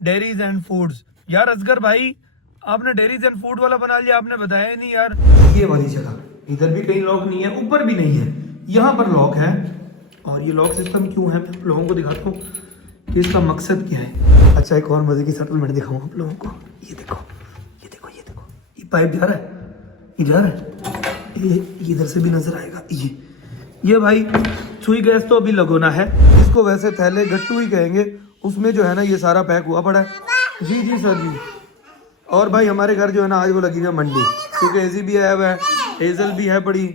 Dairies and foods. यार असगर भाई, आपने डेयरीज एंड फूड वाला बना लिया, आपने बताया ही नहीं यार। ये वाली जगह इधर भी कहीं लॉक नहीं है, ऊपर भी नहीं है, यहाँ पर लॉक है। और ये लॉक सिस्टम क्यों है, मैं आप लोगों को दिखाता हूँ कि इसका मकसद क्या है। अच्छा, एक और मजे की सेटलमेंट दिखाऊँ आप लोगों को। ये देखो, ये देखो, ये देखो, ये पाइप जा रहा है, ये जा रहा है, ये इधर से भी नजर आएगा। ये भाई सुई गैस तो अभी लगोना है, इसको वैसे थैले गट्टू ही कहेंगे। उसमें जो है ना ये सारा पैक हुआ पड़ा है। जी जी सर जी। और भाई हमारे घर जो है ना आज वो लगी हुई है मंडी, क्योंकि एजी भी आया हुआ है, हेजल भी है बड़ी,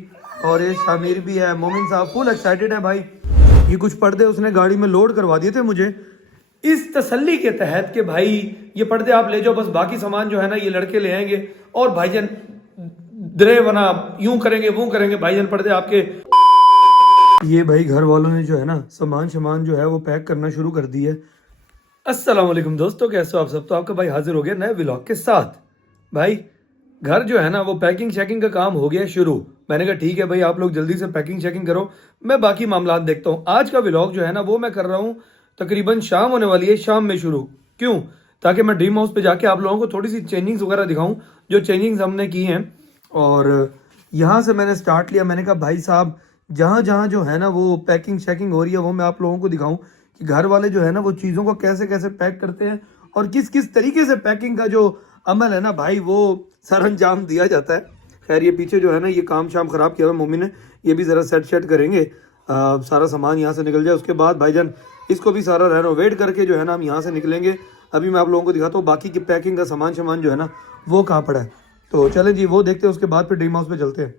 और ये शामिर भी है। मोमिन साहब फुल एक्साइटेड है भाई। ये कुछ पर्दे उसने गाड़ी में लोड करवा दिए थे मुझे, इस तसल्ली के तहत कि भाई ये पर्दे आप ले जाओ, बस बाकी सामान जो है ना ये लड़के ले आएंगे। और भाईजान द्रे बना यूं करेंगे वो करेंगे, भाईजान पर्दे आपके। ये भाई घर वालों ने जो है ना सामान जो है वो पैक करना शुरू कर दी है। अस्सलाम वालेकुम दोस्तों, कैसे हो आप सब। तो आपका भाई हाजिर हो गया नए व्लॉग के साथ। भाई घर जो है ना वो पैकिंग शैकिंग का काम हो गया शुरू। मैंने कहा ठीक है भाई, आप लोग जल्दी से पैकिंग शैकिंग करो, मैं बाकी मामला देखता हूँ। आज का व्लॉग जो है ना वो मैं कर रहा हूँ तकरीबन शाम होने वाली है, शाम में शुरू। क्यों? ताकि मैं ड्रीम हाउस पे जाके आप लोगों को थोड़ी सी चेंजिंग्स वगैरह दिखाऊं, जो चेंजिंग्स हमने की हैं। और यहाँ से मैंने स्टार्ट लिया। मैंने कहा भाई साहब जहाँ जहाँ जो है ना वो पैकिंग शैकिंग हो रही है वो मैं आप लोगों को दिखाऊं कि घर वाले जो है ना वो चीज़ों को कैसे कैसे पैक करते हैं और किस किस तरीके से पैकिंग का जो अमल है ना भाई वो सर अंजाम दिया जाता है। खैर ये पीछे जो है ना ये काम शाम ख़राब किया हुआ मम्मी ने, ये भी ज़रा सेट शेट करेंगे, सारा सामान यहाँ से निकल जाए। उसके बाद भाईजान इसको भी सारा रेनोवेट करके जो है ना हम यहाँ से निकलेंगे। अभी मैं आप लोगों को दिखाता हूँ बाकी की पैकिंग का सामान जो है ना वो कहाँ पड़ा है। तो चले जी वो देखते हैं, उसके बाद फिर ड्रीम हाउस पे चलते हैं।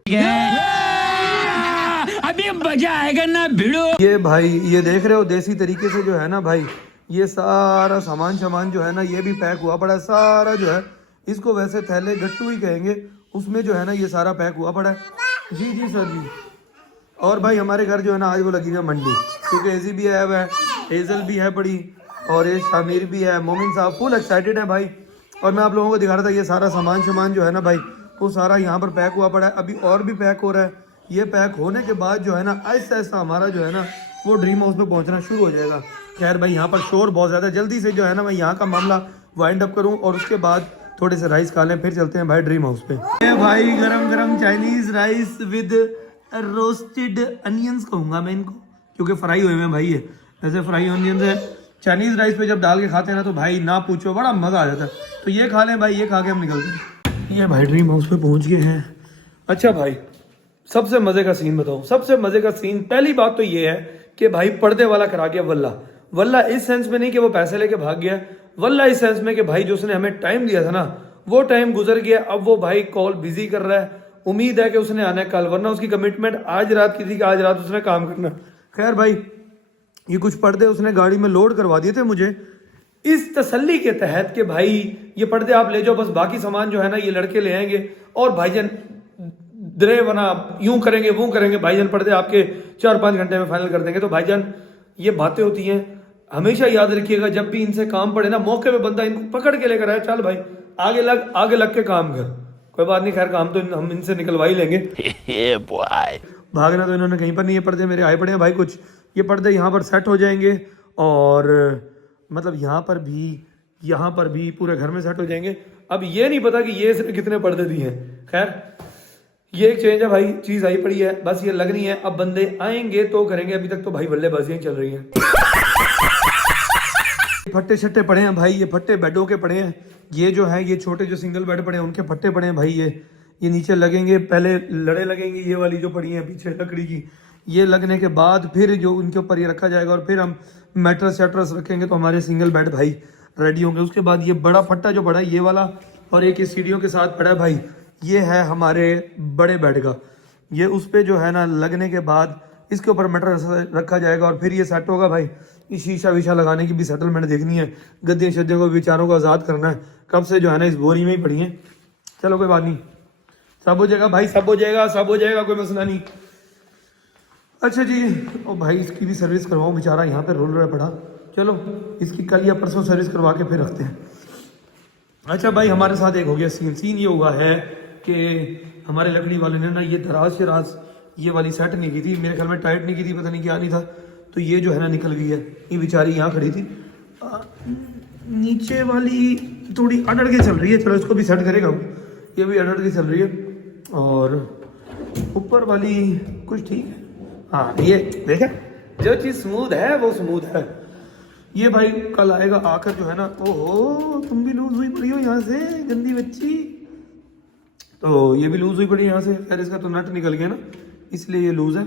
अभी मजा आएगा ना भिड़ो। ये भाई ये देख रहे हो देसी तरीके से जो है ना भाई ये सारा सामान जो है ना ये भी पैक हुआ पड़ा है। सारा जो है इसको वैसे थैले गट्टू ही कहेंगे, उसमें जो है ना ये सारा पैक हुआ पड़ा है। जी जी सर जी। और भाई हमारे घर जो है ना आज वो लगी हुई है मंडी, क्योंकि एजी भी आया हुआ है, हेजल भी है बड़ी, और ये शामिर भी है। मोमिन साहब फुल एक्साइटेड है भाई। और मैं आप लोगों को दिखा रहा था ये सारा सामान जो है ना भाई वो सारा यहाँ पर पैक हुआ पड़ा है। अभी और भी पैक हो रहा है। ये पैक होने के बाद जो है ना आहिस्ता आहिस्ता हमारा जो है ना वो ड्रीम हाउस में पहुंचना शुरू हो जाएगा। खैर भाई यहाँ पर शोर बहुत ज़्यादा है, जल्दी से जो है ना मैं यहाँ का मामला वाइंड अप करूँ और उसके बाद थोड़े से राइस खा लें, फिर चलते हैं भाई ड्रीम हाउस पे। ये भाई गरम गरम Chinese rice with roasted onions कहूँगा मैं इनको, क्योंकि फ्राई हुए हैं भाई। ये ऐसे फ्राई अनियंस है। चाइनीज राइस पे जब डाल के खाते हैं ना तो भाई ना पूछो, बड़ा मज़ा आ जाता है। तो ये खा लें भाई, ये खा के हम निकलते हैं। ये भाई ड्रीम हाउस पे पहुँच गए हैं। अच्छा भाई सबसे मजे का सीन बताऊं, सबसे मजे का सीन पहली बात तो ये है कि भाई पर्दे वाला करा गया वल्ला। वल्ला इस सेंस में नहीं कि वो पैसे लेके भाग गया, वल्ला इस सेंस में कि भाई जो उसने हमें टाइम दिया था ना वो टाइम गुजर गया। अब वो भाई कॉल बिजी कर रहा है, उम्मीद है कि उसने आना है कल, वरना उसकी कमिटमेंट आज रात की थी कि आज रात उसने काम करना। खैर भाई ये कुछ पर्दे उसने गाड़ी में लोड करवा दिए थे मुझे, इस तसल्ली के तहत कि भाई ये पर्दे आप ले जाओ, बस बाकी सामान जो है ना ये लड़के ले आएंगे। और भाईजान द्रे बना यूं करेंगे वो करेंगे, भाईजान पर्दे आपके 4-5 घंटे में फाइनल कर देंगे। तो भाईजान ये बातें होती हैं, हमेशा याद रखिएगा जब भी इनसे काम पड़े ना मौके पे बंदा इनको पकड़ के लेकर आए, चल भाई आगे लग के काम कर, कोई बात नहीं। खैर काम तो हम इनसे निकलवा ही लेंगे। भागना तो इन्होंने कहीं पर नहीं, ये पर्दे मेरे आए पड़े हैं भाई कुछ। ये पर्दे यहाँ पर सेट हो जाएंगे और मतलब यहाँ पर भी पूरे घर में सेट हो जाएंगे। अब ये नहीं पता कि ये इसने कितने पर्दे दिए हैं। खैर ये एक चेंज है भाई, चीज आई पड़ी है, बस ये लगनी है। अब बंदे आएंगे तो करेंगे, अभी तक तो भाई बल्लेबाजियां चल रही हैं। फट्टे शट्टे पड़े हैं भाई, ये फट्टे बेडों के पड़े हैं। ये जो है ये छोटे जो सिंगल बेड पड़े हैं उनके फट्टे पड़े हैं भाई। ये नीचे लगेंगे, पहले लड़े लगेंगे ये वाली जो पड़ी है पीछे लकड़ी की, ये लगने के बाद फिर जो उनके ऊपर ये रखा जाएगा और फिर हम मैट्रेस शैट्रेस रखेंगे तो हमारे सिंगल बेड भाई रेडी होंगे। उसके बाद ये बड़ा फट्टा जो पड़ा है ये वाला, और एक सीढ़ियों के साथ पड़ा है भाई, ये है हमारे बड़े बेड का। ये उस पे जो है ना लगने के बाद इसके ऊपर मैट्रेस रखा जाएगा और फिर ये सेट होगा भाई। इस शीशा वीशा लगाने की भी सेटलमेंट देखनी है, गद्दे शद्दे को विचारों को आज़ाद करना है, कब से जो है ना इस बोरी में ही पड़ी है। चलो कोई बात नहीं, सब हो जाएगा भाई, सब हो जाएगा, कोई मसला नहीं। अच्छा जी, ओ भाई इसकी भी सर्विस करवाऊँ, बेचारा यहाँ पे रोल रहा पड़ा। चलो इसकी कल या परसों सर्विस करवा के फिर रखते हैं। अच्छा भाई हमारे साथ एक हो गया सीन ये हुआ है कि हमारे लकड़ी वाले ने ना ये दराज शराज ये वाली सेट नहीं की थी, मेरे ख्याल में टाइट नहीं की थी, पता नहीं क्या नहीं था। तो ये जो है ना निकल गई है, ये बेचारी यहाँ खड़ी थी। नीचे वाली थोड़ी अड़ड़ के चल रही है, चलो इसको भी सेट करेगा, ये भी अड़ड़ के चल रही है। और ऊपर वाली कुछ ठीक है। हाँ ये देखे, जो चीज़ स्मूथ है वो स्मूथ है। ये भाई कल आएगा, आकर जो है ना, ओहो तुम भी लूज हुई पड़ी हो यहाँ से गंदी बच्ची। तो ये भी लूज हुई पड़ी यहाँ से, खैर इसका तो नट निकल गया ना, इसलिए ये लूज है।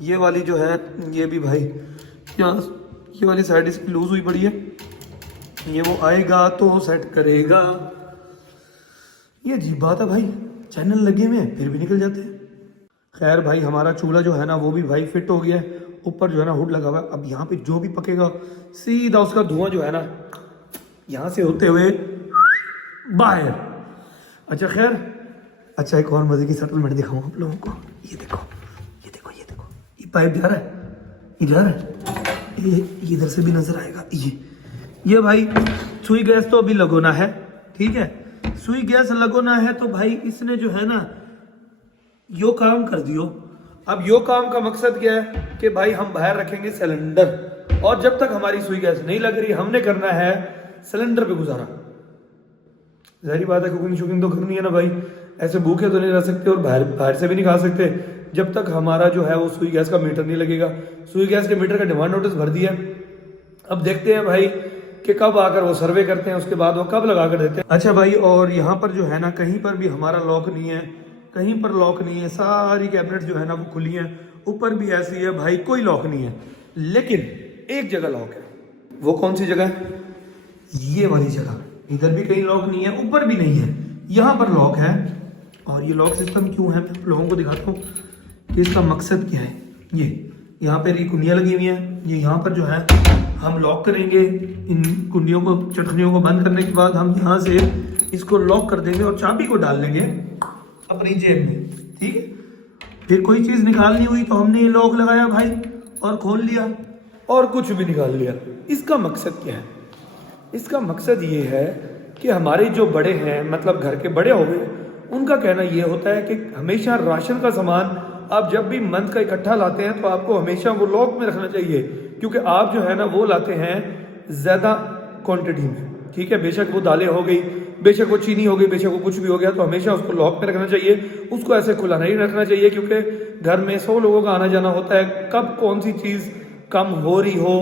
ये वाली जो है ये भी भाई यहाँ, ये वाली साइड इसकी लूज हुई पड़ी है, ये वो आएगा तो सेट करेगा। ये अजीब बात है भाई, चैनल लगे हुए हैं फिर भी निकल जाते हैं। खैर भाई हमारा चूल्हा जो है ना वो भी भाई फिट हो गया है, ऊपर जो है ना हुड लगा हुआ है। अब यहाँ पे जो भी पकेगा सीधा उसका धुआं जो है ना यहाँ से होते हुए बाहर। अच्छा खैर, अच्छा एक और मजे की सेटलमेंट दिखाऊं आप लोगों को। ये देखो, ये देखो, ये देखो, ये पाइप जा रहा है, ये जा रहा है, ये इधर से भी नजर आएगा। ये भाई सुई गैस तो अभी लगोना है, ठीक है, सुई गैस लगोना है। तो भाई इसने जो है ना यो काम कर दियो। अब यो काम का मकसद क्या है कि भाई हम बाहर रखेंगे सिलेंडर, और जब तक हमारी सुई गैस नहीं लग रही हमने करना है सिलेंडर पे गुजारा। जाहिर बात है कुकिंग शुकिंग तो करनी है ना भाई, ऐसे भूखे तो नहीं रह सकते और बाहर से भी नहीं खा सकते जब तक हमारा जो है वो सुई गैस का मीटर नहीं लगेगा। सुई गैस के मीटर का डिमांड नोटिस भर दिया, अब देखते हैं भाई कि कब आकर वो सर्वे करते हैं, उसके बाद वो कब लगा कर देते हैं। अच्छा भाई, और यहाँ पर जो है ना कहीं पर भी हमारा लॉक नहीं है, कहीं पर लॉक नहीं है, सारी कैबिनेट जो है ना वो खुली है, ऊपर भी ऐसी है भाई, कोई लॉक नहीं है। लेकिन एक जगह लॉक है। वो कौन सी जगह है? ये वाली जगह, इधर भी कहीं लॉक नहीं है, ऊपर भी नहीं है, यहाँ पर लॉक है। और ये लॉक सिस्टम क्यों है मैं आप लोगों को दिखाता हूँ कि इसका मकसद क्या है। ये यहाँ पर ये कुंडियाँ लगी हुई हैं, ये यहाँ पर जो है हम लॉक करेंगे। इन कुंडियों को, चटखनियों को बंद करने के बाद हम यहाँ से इसको लॉक कर देंगे और चाबी को डाल लेंगे अपनी जेब में, ठीक है। फिर कोई चीज़ निकालनी हुई तो हमने ये लॉक लगाया भाई और खोल लिया और कुछ भी निकाल लिया। इसका मकसद क्या है? इसका मकसद ये है कि हमारे जो बड़े हैं, मतलब घर के बड़े हो गए, उनका कहना ये होता है कि हमेशा राशन का सामान आप जब भी मंथ का इकट्ठा लाते हैं तो आपको हमेशा वो लॉक में रखना चाहिए, क्योंकि आप जो है ना वो लाते हैं ज़्यादा क्वांटिटी में, ठीक है। बेशक वो दालें हो गई, बेशक वो चीनी हो गई, बेशक वो कुछ भी हो गया, तो हमेशा उसको लॉक में रखना चाहिए, उसको ऐसे खुला नहीं रखना चाहिए, क्योंकि घर में 100 लोगों का आना जाना होता है। कब कौन सी चीज़ कम हो रही हो,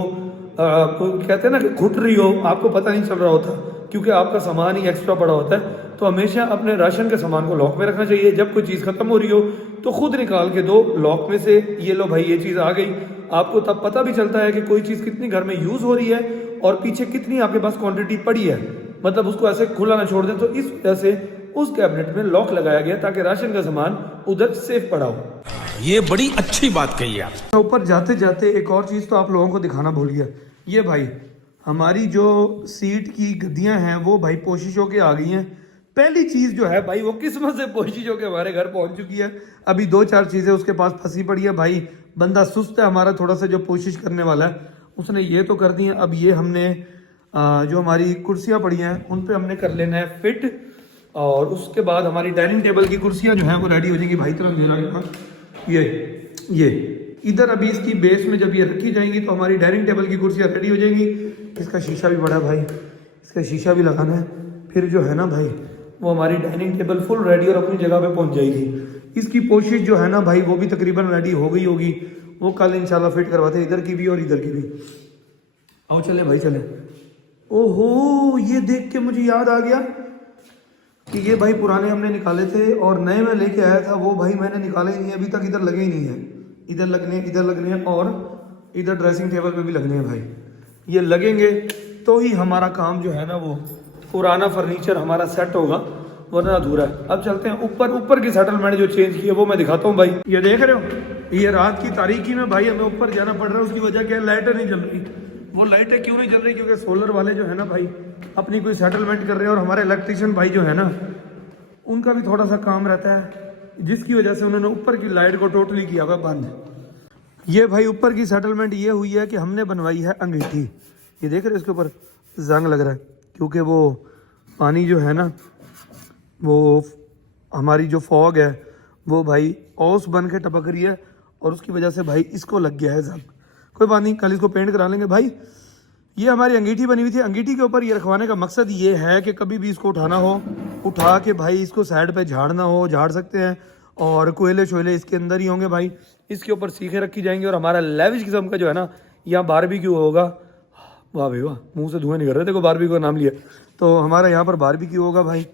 कहते हैं ना घुट रही हो, आपको पता नहीं चल रहा होता, क्योंकि आपका सामान ही एक्स्ट्रा पड़ा होता है। तो हमेशा अपने राशन के सामान को लॉक में रखना चाहिए। जब कोई चीज़ खत्म हो रही हो तो खुद निकाल के दो लॉक में से, ये लो भाई ये चीज़ आ गई। आपको तब पता भी चलता है कि कोई चीज़ कितनी घर में यूज़ हो रही है और पीछे कितनी आपके पास क्वांटिटी पड़ी है, मतलब उसको ऐसे खुला ना छोड़ दें। तो इस वजह से उस कैबिनेट में लॉक लगाया गया ताकि राशन का सामान उधर सेफ पड़ा हो। ये बड़ी अच्छी बात कही आप। ऊपर जाते जाते एक और चीज़ तो आप लोगों को दिखाना भूल गया। ये भाई हमारी जो सीट की गद्दियाँ हैं वो भाई पोशिश होके आ गई हैं। पहली चीज़ जो है भाई वो किस्मत से पोशिश होके हमारे घर पहुंच चुकी है। अभी 2-4 चीज़ें उसके पास फंसी पड़ी है। भाई बंदा सुस्त है हमारा थोड़ा सा, जो कोशिश करने वाला है उसने ये तो कर दी है। अब ये हमने जो हमारी कुर्सियाँ पड़ी हैं उन पे हमने कर लेना है फिट, और उसके बाद हमारी डाइनिंग टेबल की कुर्सियाँ जो हैं वो रेडी हो जाएंगी। भाई तरफ देना ये इधर अभी इसकी बेस में जब ये रखी जाएंगी तो हमारी डाइनिंग टेबल की कुर्सियाँ रेडी हो जाएंगी। इसका शीशा भी बड़ा भाई, इसका शीशा भी लगाना है, फिर जो है ना भाई वो हमारी डाइनिंग टेबल फुल रेडी और अपनी जगह पे पहुंच जाएगी। इसकी कोशिश जो है ना भाई वो भी तकरीबन रेडी हो गई होगी, वो कल इंशाल्लाह फिट करवाते हैं, इधर की भी और इधर की भी। आओ चले भाई चले। ओहो ये देख के मुझे याद आ गया कि ये भाई पुराने हमने निकाले थे और नए में लेके आया था, वो भाई मैंने निकाले ही नहीं अभी तक, इधर लगे ही नहीं है। इधर लगने हैं और इधर ड्रेसिंग टेबल पे भी लगने हैं भाई। ये लगेंगे तो ही हमारा काम जो है ना वो पुराना फर्नीचर हमारा सेट होगा, वरना अधूरा है। अब चलते हैं ऊपर की सेटलमेंट जो चेंज की है वो मैं दिखाता हूँ भाई। ये देख रहे हो, ये रात की तारीकी में भाई हमें ऊपर जाना पड़ रहा है। उसकी वजह क्या है? लाइटें नहीं जल रही। वो लाइटें क्यों नहीं जल रही? क्योंकि सोलर वाले जो है ना भाई अपनी कोई सेटलमेंट कर रहे हैं, और हमारे इलेक्ट्रिशियन भाई जो है ना उनका भी थोड़ा सा काम रहता है, जिसकी वजह से उन्होंने ऊपर की लाइट को टोटली किया हुआ बंद। ये भाई ऊपर की सेटलमेंट ये हुई है कि हमने बनवाई है अंगीठी। ये देख रहे हो इसके ऊपर जंग लग रहा है, क्योंकि वो पानी जो है ना वो हमारी जो फॉग है वो भाई ओस बन के टपक रही है, और उसकी वजह से भाई इसको लग गया है जंग। कोई बात नहीं, कल इसको पेंट करा लेंगे भाई। ये हमारी अंगीठी बनी हुई थी। अंगीठी के ऊपर ये रखवाने का मकसद ये है कि कभी भी इसको उठाना हो, उठा के भाई इसको साइड पे झाड़ना हो, झाड़ सकते हैं। और कोयले शोयले इसके अंदर ही होंगे भाई। इसके ऊपर सीखे रखी जाएंगी और हमारा लेविश किस्म का जो है ना यहाँ बारबेक्यू होगा। वाह भाई वाह, मुंह से धुआं नहीं कर रहे, देखो बारबेक्यू का नाम लिया। तो हमारा यहाँ पर बारबेक्यू होगा भाई।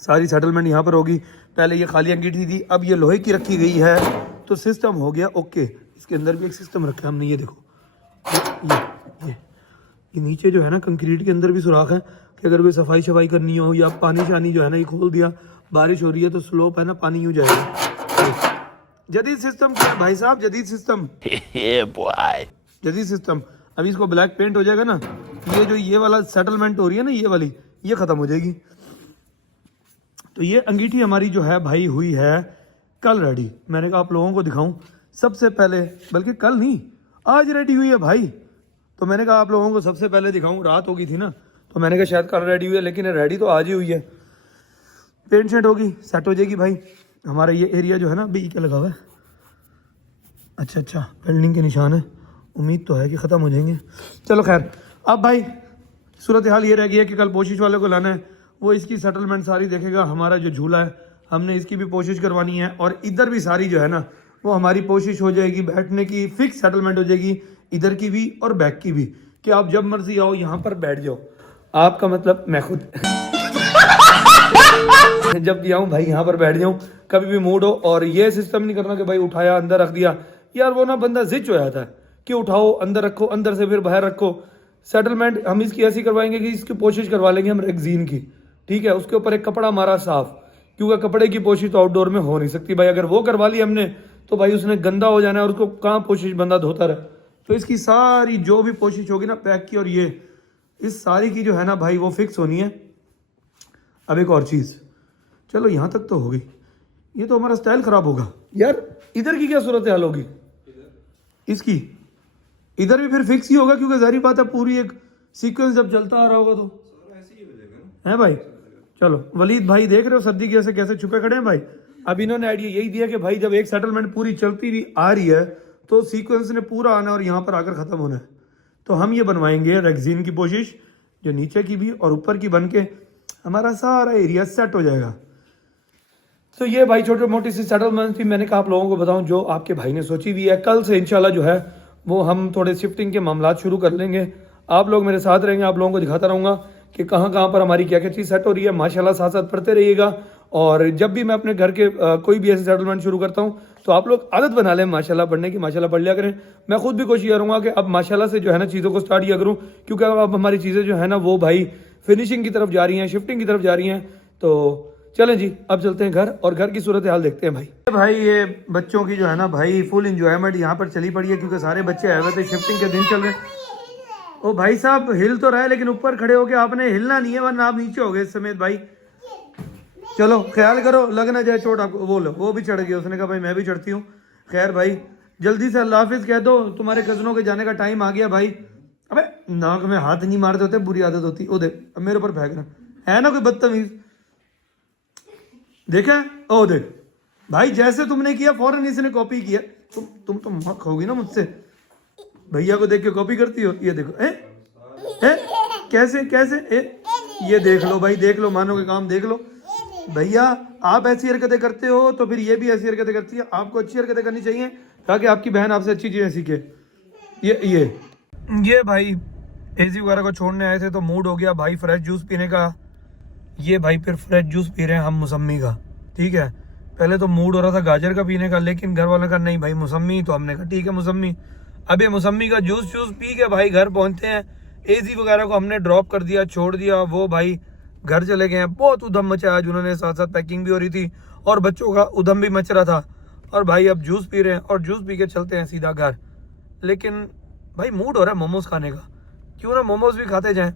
सारी सेटलमेंट यहाँ पर होगी। पहले ये खाली अंगीठी थी, अब ये लोहे की रखी गई है, तो सिस्टम हो गया ओके। इसके अंदर भी एक सिस्टम रखा है हमने, ये देखो ये नीचे जो है ना कंक्रीट के अंदर भी सुराख है कि अगर कोई सफाई शफाई करनी हो या पानी शानी जो है ना ये खोल दिया, बारिश हो रही है तो स्लोप है ना पानी यूँ जाएगा। जदीद सिस्टम क्या है भाई साहब, जदीद सिस्टम जदीद सिस्टम। अभी इसको ब्लैक पेंट हो जाएगा ना, ये जो ये वाला सेटलमेंट हो रही है ना ये वाली, ये ख़त्म हो जाएगी। तो ये अंगीठी हमारी जो है भाई हुई है कल रेडी। मैंने कहा आप लोगों को दिखाऊं सबसे पहले, बल्कि कल नहीं आज रेडी हुई है भाई। तो मैंने कहा आप लोगों को सबसे पहले दिखाऊं, रात हो गई थी ना तो मैंने कहा शायद कल रेडी हुई है, लेकिन रेडी तो आज ही हुई है। पेंट शेंट होगी, सेट हो जाएगी भाई। हमारा ये एरिया जो है ना अभी क्या लगा हुआ है, अच्छा वेल्डिंग के निशान है, उम्मीद तो है कि ख़त्म हो जाएंगे। चलो खैर, अब भाई सूरत हाल ये रह गई है कि कल पोशिश वाले को लाना है, वो इसकी सेटलमेंट सारी देखेगा। हमारा जो झूला है हमने इसकी भी कोशिश करवानी है, और इधर भी सारी जो है ना वो हमारी कोशिश हो जाएगी, बैठने की फिक्स सेटलमेंट हो जाएगी, इधर की भी और बैक की भी, कि आप जब मर्जी आओ यहाँ पर बैठ जाओ। आपका मतलब मैं खुद जब भी आऊँ भाई यहाँ पर बैठ जाऊँ, कभी भी मूड हो। और ये सिस्टम नहीं करना कि भाई उठाया अंदर रख दिया, यार वो ना बंदा जिच हो जाता है कि उठाओ अंदर रखो, अंदर से फिर बाहर रखो। सेटलमेंट हम इसकी ऐसी करवाएंगे कि इसकी कोशिश करवा लेंगे हम रेगजीन की, ठीक है। उसके ऊपर एक कपड़ा मारा साफ, क्योंकि कपड़े की पोशिश तो आउटडोर में हो नहीं सकती भाई। अगर वो करवा ली हमने तो भाई उसने गंदा हो जाना है, और उसको कहाँ पोशिश बंदा धोता रहे। तो इसकी सारी जो भी कोशिश होगी ना पैक की, और ये इस सारी की जो है ना भाई वो फिक्स होनी है। अब एक और चीज़, चलो यहाँ तक तो हो गई, ये तो हमारा स्टाइल ख़राब होगा यार। इधर की क्या सूरत हाल होगी इसकी, इधर भी फिर फिक्स ही होगा, क्योंकि जाहिर बात है पूरी एक सीक्वेंस जब चलता आ रहा होगा तो ऐसे ही हो जाएगा है भाई। चलो वलीद भाई देख रहे हो सद्दी कैसे कैसे छुपे खड़े हैं भाई। अब इन्होंने आइडिया यही दिया कि भाई जब एक सेटलमेंट पूरी चलती हुई आ रही है तो सीक्वेंस ने पूरा आना और यहाँ पर आकर ख़त्म होना है। तो हम ये बनवाएंगे रेगजीन की कोशिश, जो नीचे की भी और ऊपर की बन के हमारा सारा एरिया सेट हो जाएगा। तो ये भाई छोटी मोटी सी सेटलमेंट थी, मैंने कहा आप लोगों को बताऊं जो आपके भाई ने सोची हुई है। कल से इंशाल्लाह जो है वो हम थोड़े शिफ्टिंग के मामला शुरू कर लेंगे। आप लोग मेरे साथ रहेंगे, आप लोगों को दिखाता रहूँगा कि कहाँ कहाँ पर हमारी क्या क्या चीज़ सेट हो रही है। माशाल्लाह साथ साथ पढ़ते रहिएगा, और जब भी मैं अपने घर के कोई भी ऐसे सेटलमेंट शुरू करता हूँ तो आप लोग आदत बना लें माशाल्लाह पढ़ने की, माशाल्लाह पढ़ लिया करें। मैं खुद भी कोशिश करूँगा कि अब माशाल्लाह से जो है ना चीज़ों को स्टार्ट किया करूँ, क्योंकि अब हमारी चीज़ें जो है ना वो भाई फिनिशिंग की तरफ जा रही हैं, शिफ्टिंग की तरफ जा रही हैं। तो चलें जी अब चलते हैं घर, और घर की सूरत हाल देखते हैं भाई। ये बच्चों की जो है ना भाई फुल इंजॉयमेंट यहाँ पर चली पड़ी है, क्योंकि सारे बच्चे आए हुए थे, शिफ्टिंग के दिन चल रहे हैं। ओ भाई साहब हिल तो रहा है, लेकिन ऊपर खड़े होके आपने हिलना नहीं है, वरना आप नीचे हो गए इस समेत भाई। चलो ख्याल करो लग ना जाए चोट आपको। वो लो वो भी चढ़ गया, उसने कहा भाई मैं भी चढ़ती हूँ। खैर भाई जल्दी से अल्लाह हाफिज कह दो, तुम्हारे कजनों के जाने का टाइम आ गया भाई। अबे नाक में हाथ नहीं मारते होते, बुरी आदत होती। ओ देख अब मेरे ऊपर फेंक रहा है ना कोई बदतमीज, देखा? ओ देख भाई जैसे तुमने किया फौरन इसने कॉपी किया। तुम तो मक होगी ना मुझसे, भैया को देख के कॉपी करती हो। ये देखो कैसे कैसे ये देख लो भाई, देख लो, मानो के काम देख लो। भैया आप ऐसी हरकतें करते हो तो फिर ये भी ऐसी हरकतें करती है। आपको अच्छी हरकतें करनी चाहिए ताकि आपकी बहन आपसे अच्छी चीज़ें सीखे। ये भाई एसी वगैरह को छोड़ने आए थे तो मूड हो गया भाई फ्रेश जूस पीने का। ये भाई फिर फ्रेश जूस पी रहे हैं हम मौसम्मी का, ठीक है। पहले तो मूड हो रहा था गाजर का पीने का, लेकिन घर वालों का नहीं भाई मौसम्मी, तो हमने कहा ठीक है मौसम्मी। अब ये मौसम्मी का जूस पी के भाई घर पहुंचते हैं। एसी वगैरह को हमने ड्रॉप कर दिया, छोड़ दिया, वो भाई घर चले गए हैं। बहुत उधम मचा आज उन्होंने, साथ साथ पैकिंग भी हो रही थी और बच्चों का उधम भी मच रहा था। और भाई अब जूस पी रहे हैं और जूस पी के चलते हैं सीधा घर। लेकिन भाई मूड हो रहा है मोमोज खाने का, क्यों ना मोमोज भी खाते जाएं।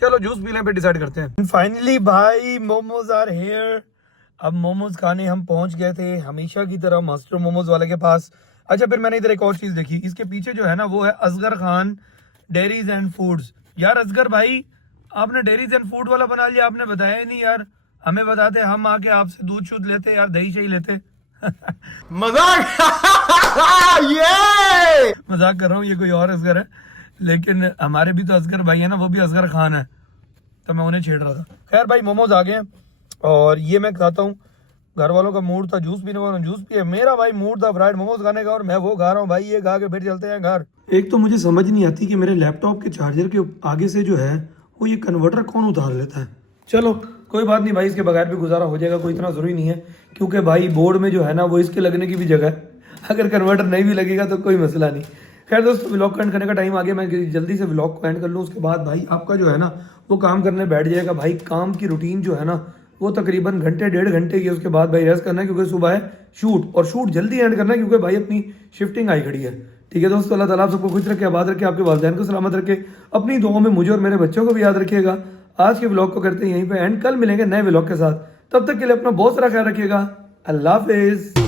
चलो जूस पी लें फिर डिसाइड करते हैं। फाइनली भाई मोमोज आर हेयर। अब मोमोज खाने हम पहुंच गए थे हमेशा की तरह मास्टर मोमोज वाले के पास। अच्छा फिर मैंने इधर एक और चीज़ देखी, इसके पीछे जो है ना वो है Asgar Khan dairies and foods. यार असगर भाई आपने डेयरीज एंड फूड वाला बना लिया, आपने बताया ही नहीं यार। हमें बताते हम आके आपसे दूध शुद्ध लेते यार, दही चाहिए लेते। मजाक मजाक कर रहा हूँ, ये कोई और असगर है। लेकिन हमारे भी तो असगर भाई है ना, वो भी असगर खान है, तो मैं उन्हें छेड़ रहा था। खैर भाई मोमोज आ गए हैं और ये मैं खाता हूँ। घर वालों का मूड था जूस पीने का, जूस पिए। मेरा भाई मूड था फ्राइड मोमोज खाने का और मैं वो खा रहा हूँ भाई। ये खा के फिर चलते हैं घर। एक तो मुझे समझ नहीं आती कि मेरे लैपटॉप के चार्जर के आगे से जो है वो ये कन्वर्टर कौन उतार लेता है। चलो कोई बात नहीं भाई, इसके बगैर भी गुजारा हो जाएगा, कोई इतना ज़रूरी नहीं है, क्योंकि भाई बोर्ड में जो है ना वो इसके लगने की भी जगह है। अगर कन्वर्टर नहीं भी लगेगा तो कोई मसला नहीं। खैर दोस्तों, व्लॉग का एंड करने का टाइम आ गया। मैं जल्दी से व्लॉग को एंड कर लूँ, उसके बाद भाई आपका जो है ना वो काम करने बैठ जाएगा। भाई काम की रूटीन जो है ना वो तकरीबन घंटे 1.5 घंटे की। उसके बाद भाई रेस्ट करना है, क्योंकि सुबह है शूट, और शूट जल्दी एंड करना है क्योंकि भाई अपनी शिफ्टिंग आई खड़ी है। ठीक है दोस्तों, अल्लाह ताला आप सबको खुश रखे, आबाद रखे, आपके वालिदैन को सलामत रखे, अपनी दुआओं में मुझे और मेरे बच्चों को भी याद रखिएगा। आज के व्लॉग को करते हैं यहीं पे एंड, कल मिलेंगे नए व्लॉग के साथ। तब तक के लिए अपना बहुत सारा ख्याल रखिएगा। अल्लाह हाफिज़।